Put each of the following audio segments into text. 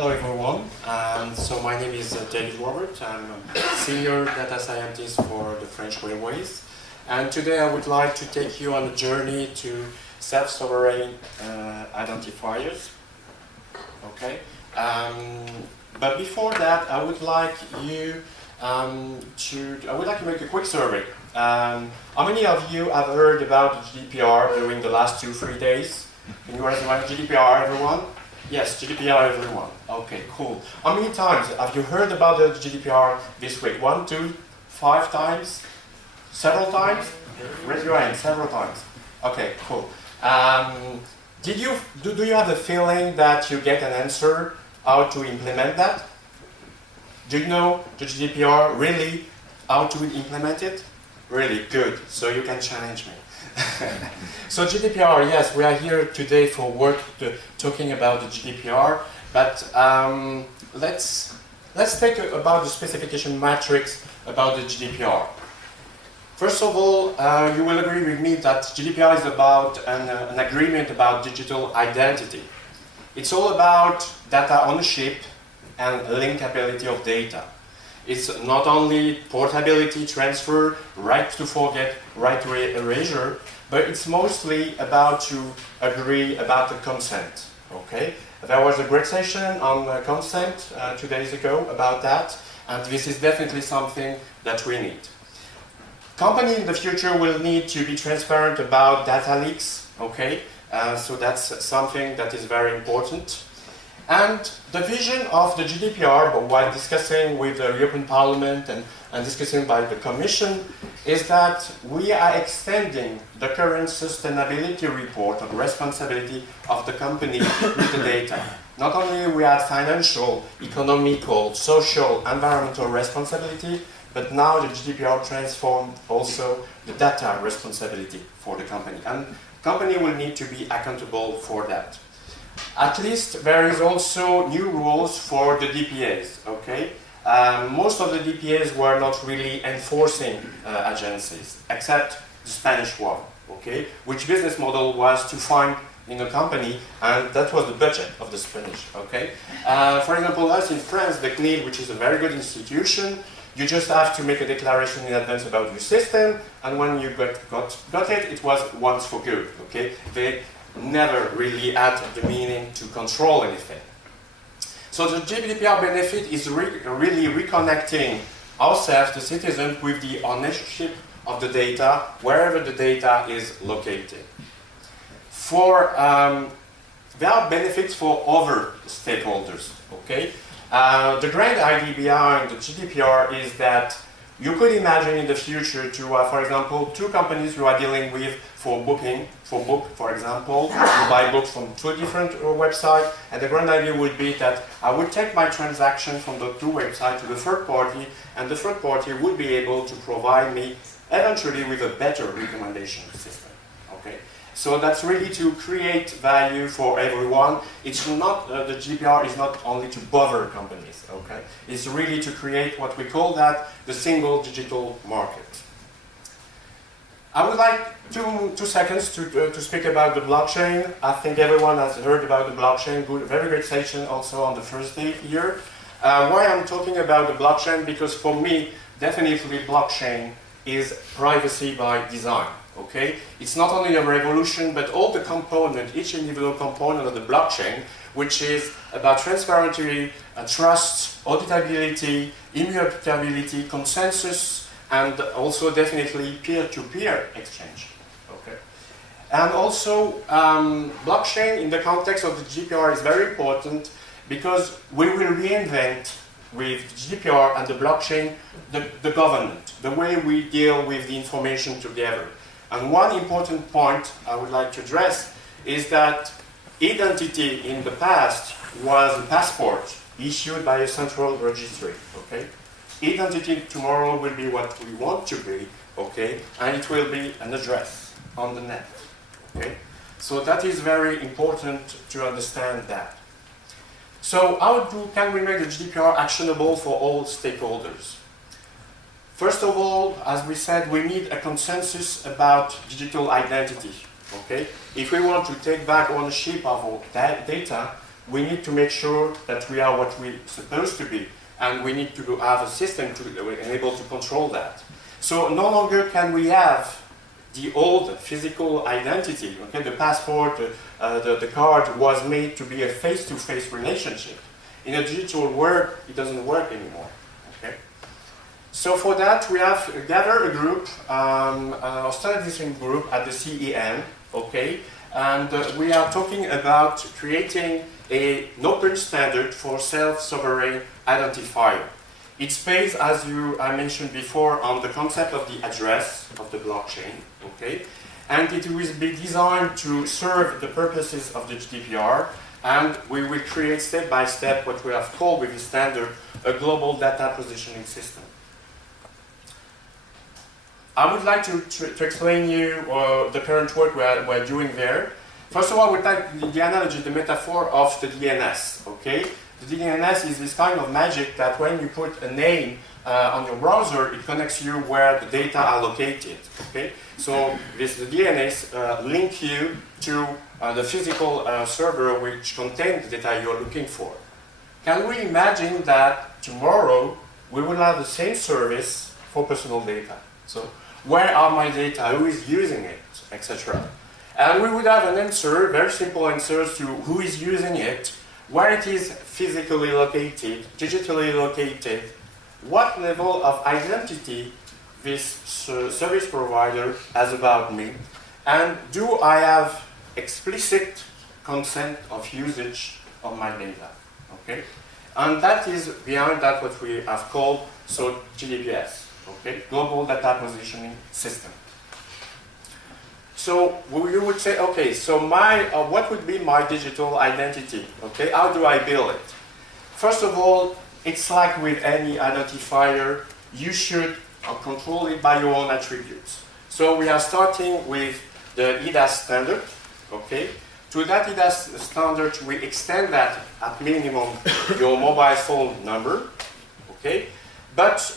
Hello everyone, so my name is David Robert. I'm a senior data scientist for the French Railways, and today I would like to take you on a journey to self-sovereign identifiers. Okay, but before that, I would like to make a quick survey. How many of you have heard about GDPR during the last 2-3 days? Can you raise your hand? GDPR, everyone? Yes, GDPR, everyone. Okay, cool. How many times have you heard about the GDPR this week? 1, 2, 5 times? Several times? Raise your hand, several times. Okay, cool. Do you have the feeling that you get an answer how to implement that? Do you know the GDPR really how to implement it? Really good, so you can challenge me. So GDPR, yes, we are here today for work talking about the GDPR, but let's take about the specification matrix about the GDPR. First of all, you will agree with me that GDPR is about an agreement about digital identity. It's all about data ownership and linkability of data. It's not only portability, transfer, right to forget, right to erasure, but it's mostly about to agree about the consent. Okay, there was a great session on consent 2 days ago about that, and this is definitely something that we need. Companies in the future will need to be transparent about data leaks. Okay, so that's something that is very important. And the vision of the GDPR, while discussing with the European Parliament and discussing by the Commission, is that we are extending the current sustainability report on responsibility of the company with the data. Not only we have financial, economical, social, environmental responsibility, but now the GDPR transformed also the data responsibility for the company. And company will need to be accountable for that. At least there is also new rules for the DPAs, okay? Most of the DPAs were not really enforcing agencies, except the Spanish one, okay? Which business model was to find in a company, and that was the budget of the Spanish, okay? For example, us in France, the CNIL, which is a very good institution, you just have to make a declaration in advance about your system, and when you got it, it was once for good, okay? They never really had the meaning to control anything. So the GDPR benefit is really reconnecting ourselves, the citizens, with the ownership of the data, wherever the data is located. There are benefits for other stakeholders, okay? The grand idea behind the GDPR is that you could imagine in the future to, for example, two companies you are dealing with for book, for example, you buy books from two different websites, and the grand idea would be that I would take my transaction from the two websites to the third party, and the third party would be able to provide me eventually with a better recommendation system. Okay, so that's really to create value for everyone. It's not the GDPR is not only to bother companies. Okay, it's really to create what we call that the single digital market. I would like two seconds to speak about the blockchain. I think everyone has heard about the blockchain. Very great session also on the first day here. Why I'm talking about the blockchain? Because for me, definitely blockchain is privacy by design. Okay, it's not only a revolution, but all the components, each individual component of the blockchain, which is about transparency, trust, auditability, immutability, consensus, and also definitely peer-to-peer exchange. Okay, and also blockchain in the context of the GDPR is very important because we will reinvent with GDPR and the blockchain the government, the way we deal with the information together. And one important point I would like to address is that identity in the past was a passport issued by a central registry. Okay, identity tomorrow will be what we want to be. Okay, and it will be an address on the net. Okay, so that is very important to understand that. So how can we make the GDPR actionable for all stakeholders? First of all, as we said, we need a consensus about digital identity. Okay? If we want to take back ownership of our data, we need to make sure that we are what we're supposed to be, and we need to have a system to enable to control that. So no longer can we have the old physical identity. Okay, the passport, the card was made to be a face-to-face relationship. In a digital world, it doesn't work anymore. Okay, so for that we have gathered a group, a standardization group at the CEN. Okay, and we are talking about creating an open standard for self-sovereign identifier. It's based, as I mentioned before, on the concept of the address of the blockchain, okay? And it will be designed to serve the purposes of the GDPR, and we will create step by step what we have called with the standard a global data positioning system. I would like to explain you the current work we're doing there. First of all, we take the analogy, the metaphor of the DNS, okay? The DNS is this kind of magic that when you put a name on your browser, it connects you where the data are located, okay? So this, the DNS link you to the physical server which contains the data you're looking for. Can we imagine that tomorrow we will have the same service for personal data? So where are my data, who is using it, etc. And we would have an answer, very simple answers to who is using it, where it is physically located, digitally located, what level of identity this service provider has about me, and do I have explicit consent of usage of my data, okay? And that is behind that what we have called GDPS, okay? Global Data Positioning System. So you would say, okay, so what would be my digital identity? Okay, how do I build it? First of all, it's like with any identifier, you should control it by your own attributes. So we are starting with the EDAS standard. Okay, to that EDAS standard, we extend that at minimum your mobile phone number. Okay, but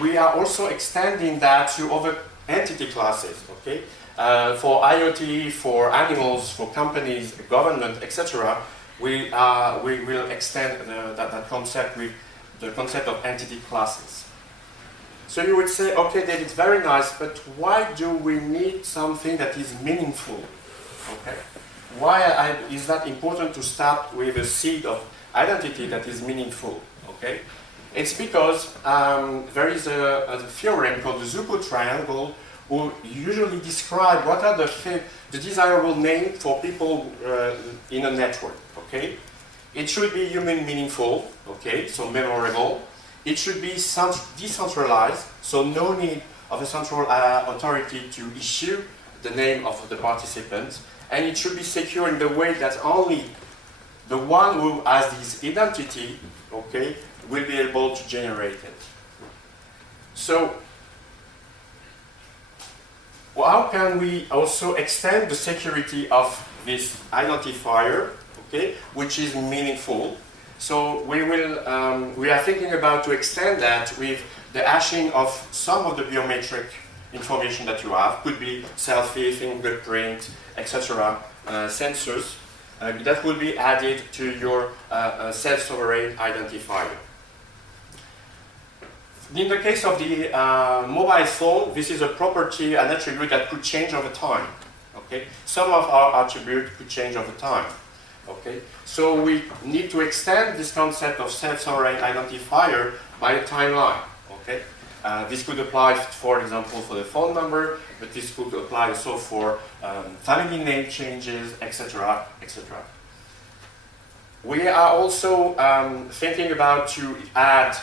we are also extending that to other entity classes. Okay. For IoT, for animals, for companies, government, etc., we will extend that concept with the concept of entity classes. So you would say, okay, that is very nice, but why do we need something that is meaningful? Okay, why is that important to start with a seed of identity that is meaningful? Okay, it's because there is a theorem called the Zuko triangle, who usually describe what are the desirable name for people in a network, okay? It should be human meaningful, okay, so memorable. It should be decentralized, so no need of a central authority to issue the name of the participant. And it should be secure in the way that only the one who has this identity, okay, will be able to generate it. So, how can we also extend the security of this identifier, okay, which is meaningful? So we are thinking about to extend that with the hashing of some of the biometric information that you have. Could be selfie, fingerprint, etc. Sensors that will be added to your self-sovereign identifier. In the case of the mobile phone, this is a property, an attribute that could change over time. Okay, some of our attributes could change over time. Okay, so we need to extend this concept of self-sovereign identifier by a timeline. Okay, this could apply, for example, for the phone number, but this could apply also for family name changes, etc., etc. We are also thinking about to add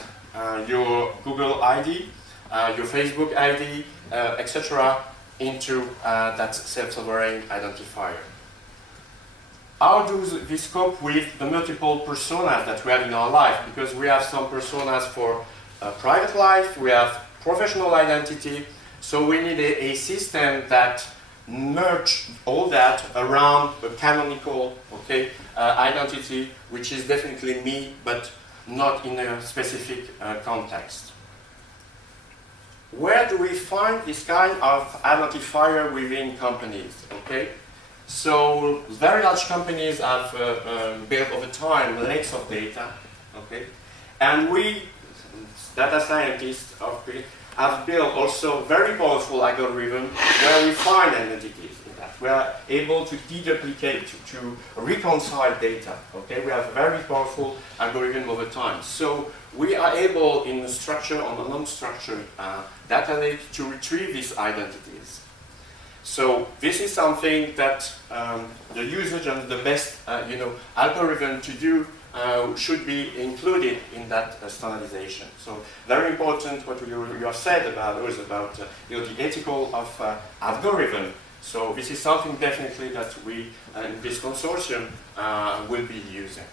your Google ID, your Facebook ID, etc., into that self-sovereign identifier. How do this cope with the multiple personas that we have in our life? Because we have some personas for private life, we have professional identity, so we need a system that merge all that around a canonical, okay, identity, which is definitely me, but not in a specific context. Where do we find this kind of identifier within companies? Okay, So very large companies have built over time lakes of data, okay? And we, data scientists, have built also very powerful algorithms where we find identities in that. We are able to deduplicate, to reconcile data, okay? We have a very powerful algorithm over time. So we are able, in the structure, on a non-structured data lake, to retrieve these identities. So this is something that the usage and the best algorithm to do should be included in that standardization. So very important what you have said about was about the ethical of algorithm. So this is something definitely that we in this consortium will be using.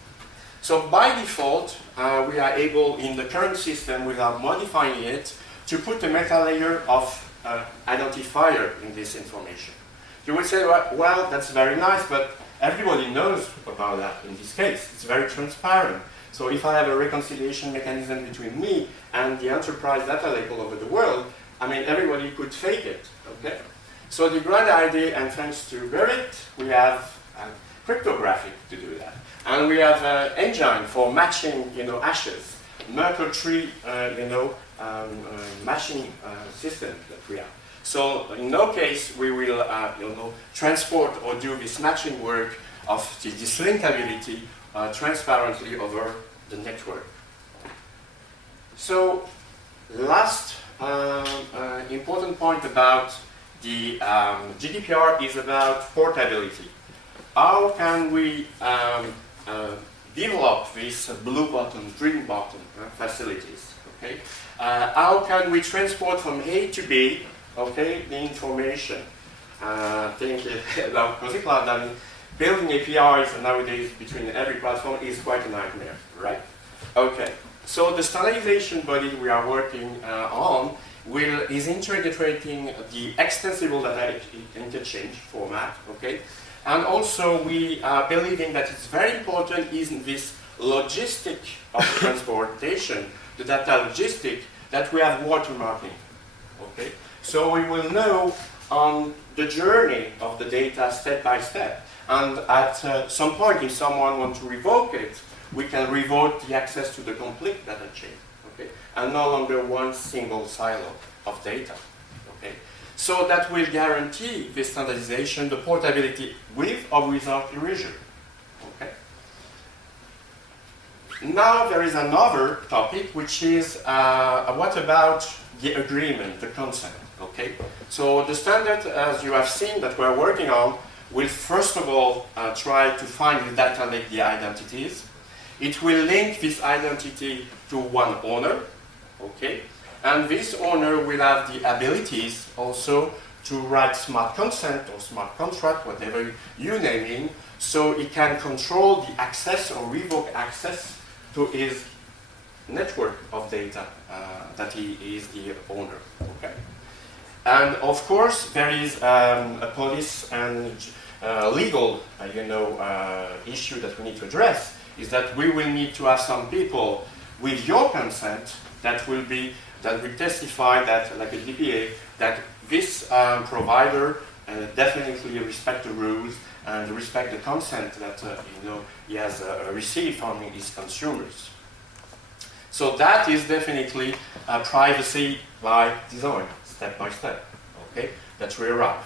So by default, we are able in the current system without modifying it to put a meta layer of identifier in this information. You would say, well, that's very nice, but everybody knows about that in this case. It's very transparent. So if I have a reconciliation mechanism between me and the enterprise data lake all over the world, I mean, everybody could fake it, okay? So the grand idea, and thanks to Berit, we have cryptography to do that. And we have an engine for matching, hashes, Merkle tree, matching system that we have. So in no case we will, transport or do this matching work of this linkability transparently over the network. So last important point about the GDPR is about portability. How can we develop these blue button, green button facilities? Okay. How can we transport from A to B, okay, the information? Think about Cloud, and building APIs nowadays between every platform is quite a nightmare, right? Okay, so the standardization body we are working on is integrating the extensible data interchange format, okay? And also we are believing that it's very important in this logistic of transportation, the data logistic, that we have watermarking, okay? So we will know on the journey of the data step by step. And at some point, if someone wants to revoke it, we can revoke the access to the complete data chain, okay? And no longer one single silo of data, okay? So that will guarantee the standardization, the portability with or without erasure, okay? Now there is another topic, which is what about the agreement, the consent, okay? So the standard, as you have seen, that we're working on, will first of all try to find the data lake, the identities. It will link this identity to one owner, okay? And this owner will have the abilities also to write smart consent or smart contract, whatever you name it, so he can control the access or revoke access to his network of data that he is the owner, okay? And of course, there is a police and legal, issue that we need to address, is that we will need to have some people with your consent that will testify that, like a DPA, that this provider definitely respect the rules and respect the consent that he has received from his consumers. So that is definitely privacy by design, step by step. Okay, that we arrive.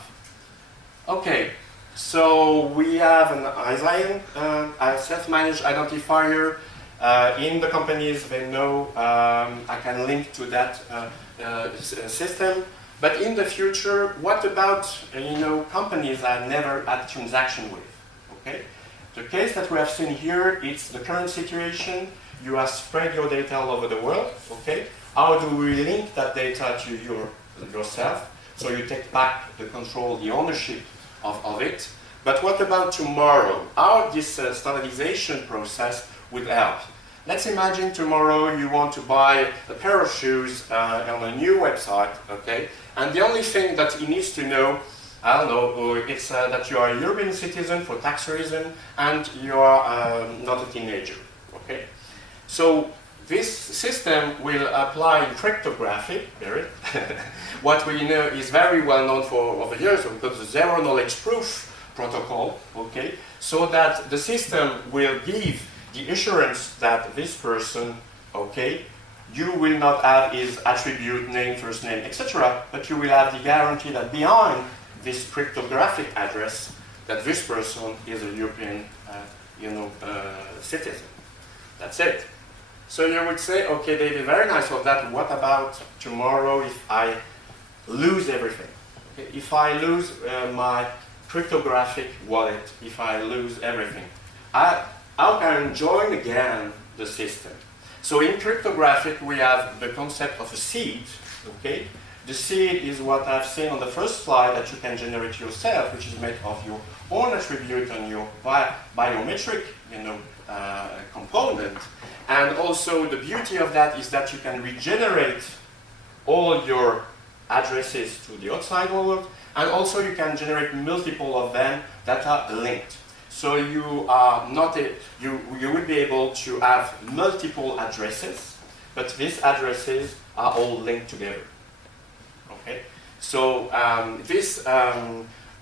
Okay, so we have an ISIN, a self-managed identifier. In the companies, they know I can link to that system. But in the future, what about companies I never had transaction with? Okay, the case that we have seen here, it's the current situation. You have spread your data all over the world. Okay, how do we link that data to yourself? So you take back the control, the ownership of it. But what about tomorrow? How this standardization process will help? Let's imagine tomorrow you want to buy a pair of shoes on a new website, okay? And the only thing that he needs to know, I don't know, it's that you are a European citizen for tax reason and you are not a teenager, okay? So this system will apply cryptography, what we know is very well known for over years, because the zero knowledge proof protocol, okay, so that the system will give the assurance that this person, okay, you will not have his attribute, name, first name, etc., but you will have the guarantee that behind this cryptographic address, that this person is a European, citizen. That's it. So you would say, okay, David, very nice of that. What about tomorrow if I lose everything? Okay, if I lose my cryptographic wallet, if I lose everything, how can I join again the system? So in cryptographic, we have the concept of a seed. Okay, the seed is what I've seen on the first slide that you can generate yourself, which is made of your own attribute and your biometric, component. And also the beauty of that is that you can regenerate all your addresses to the outside world, and also you can generate multiple of them that are linked. So you are not you will be able to have multiple addresses, but these addresses are all linked together. Okay, so this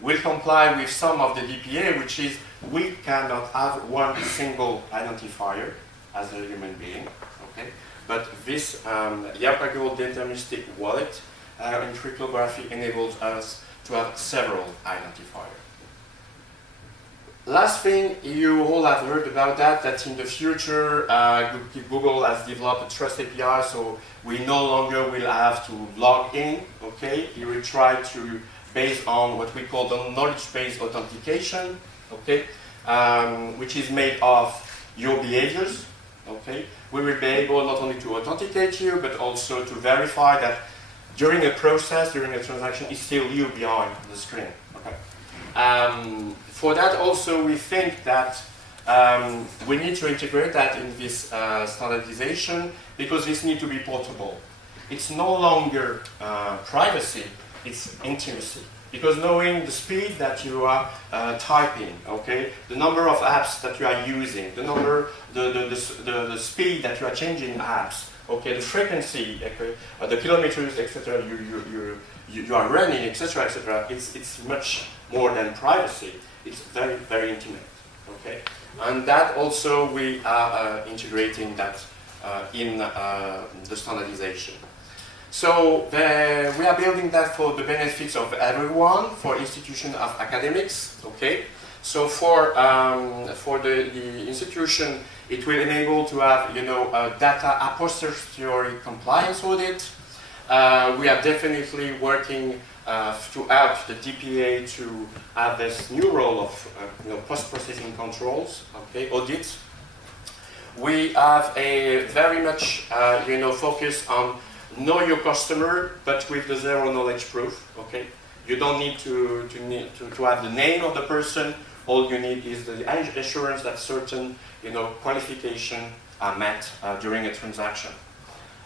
will comply with some of the DPA, which is we cannot have one single identifier as a human being. Okay, but this hierarchical deterministic wallet in cryptography enables us to have several identifiers. Last thing, you all have heard about that in the future Google has developed a trust API, so we no longer will have to log in, okay? You will try to, based on what we call the knowledge-based authentication, okay? Which is made of your behaviors, okay? We will be able not only to authenticate you, but also to verify that during a process, during a transaction, it's still you behind the screen, okay? For that also, we think that we need to integrate that in this standardization, because this needs to be portable. It's no longer privacy, it's intimacy. Because knowing the speed that you are typing, okay, the number of apps that you are using, the speed that you are changing apps, okay, the frequency, okay, the kilometers, etc. You are running, etc., etc. It's much more than privacy. It's very, very intimate, okay? And that also we are integrating that in the standardization. So we are building that for the benefits of everyone, for institutions of academics, okay? So for the institution, it will enable to have, data a posteriori compliance audit. We are definitely working to help the DPA to have this new role of post-processing controls, okay, audits. We have a very much focus on know your customer, but with the zero knowledge proof. Okay, you don't need to have the name of the person. All you need is the assurance that certain qualifications are met during a transaction.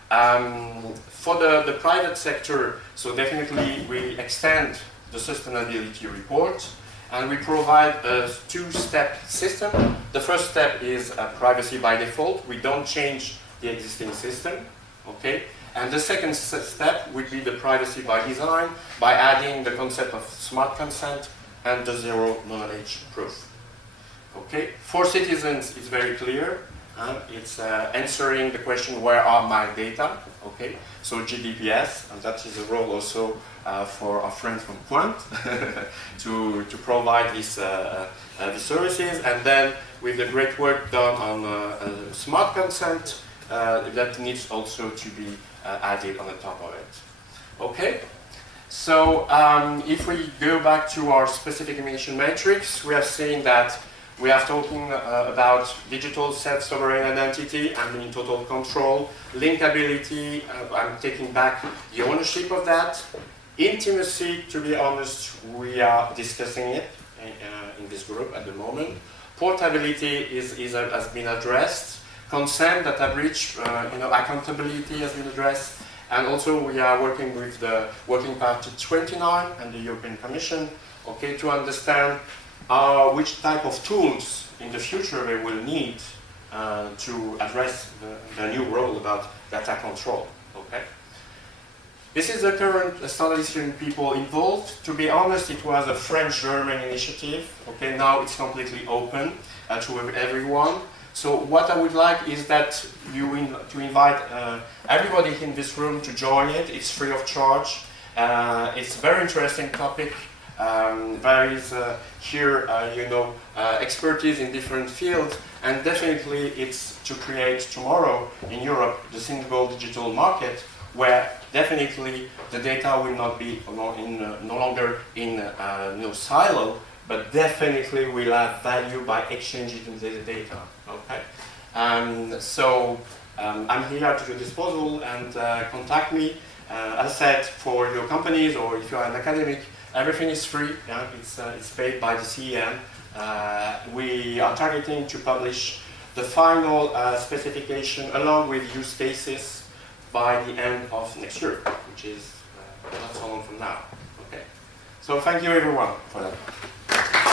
For the private sector, so definitely we extend the sustainability report, and we provide a two-step system. The first step is privacy by default. We don't change the existing system, okay? And the second step would be the privacy by design, by adding the concept of smart consent and the zero knowledge proof. Okay, for citizens, it's very clear. It's answering the question, where are my data? Okay, so GDPS, and that is a role also for our friends from Quant to provide these services. And then with the great work done on smart consent, that needs also to be added on the top of it. Okay, so if we go back to our specific emission matrix, we have seen that we are talking about digital self-sovereign identity, I'm in total control, linkability, I'm taking back the ownership of that. Intimacy, to be honest, we are discussing it in this group at the moment. Portability has been addressed. Consent, data breach, accountability has been addressed. And also we are working with the Working Party 29 and the European Commission, okay, to understand which type of tools in the future they will need to address the new role about data control. Okay. This is the current standardization people involved. To be honest, it was a French-German initiative. Okay, now it's completely open to everyone. So what I would like is that to invite everybody in this room to join it. It's free of charge. It's a very interesting topic. There is here, expertise in different fields, and definitely it's to create tomorrow in Europe the single digital market, where definitely the data will not be no longer in no silo, but definitely will have value by exchanging the data. Okay, so I'm here at your disposal, and contact me. As I said, for your companies or if you are an academic, everything is free. Yeah? It's paid by the CEM. We are targeting to publish the final specification along with use cases by the end of next year, which is not so long from now. Okay. So thank you everyone for that.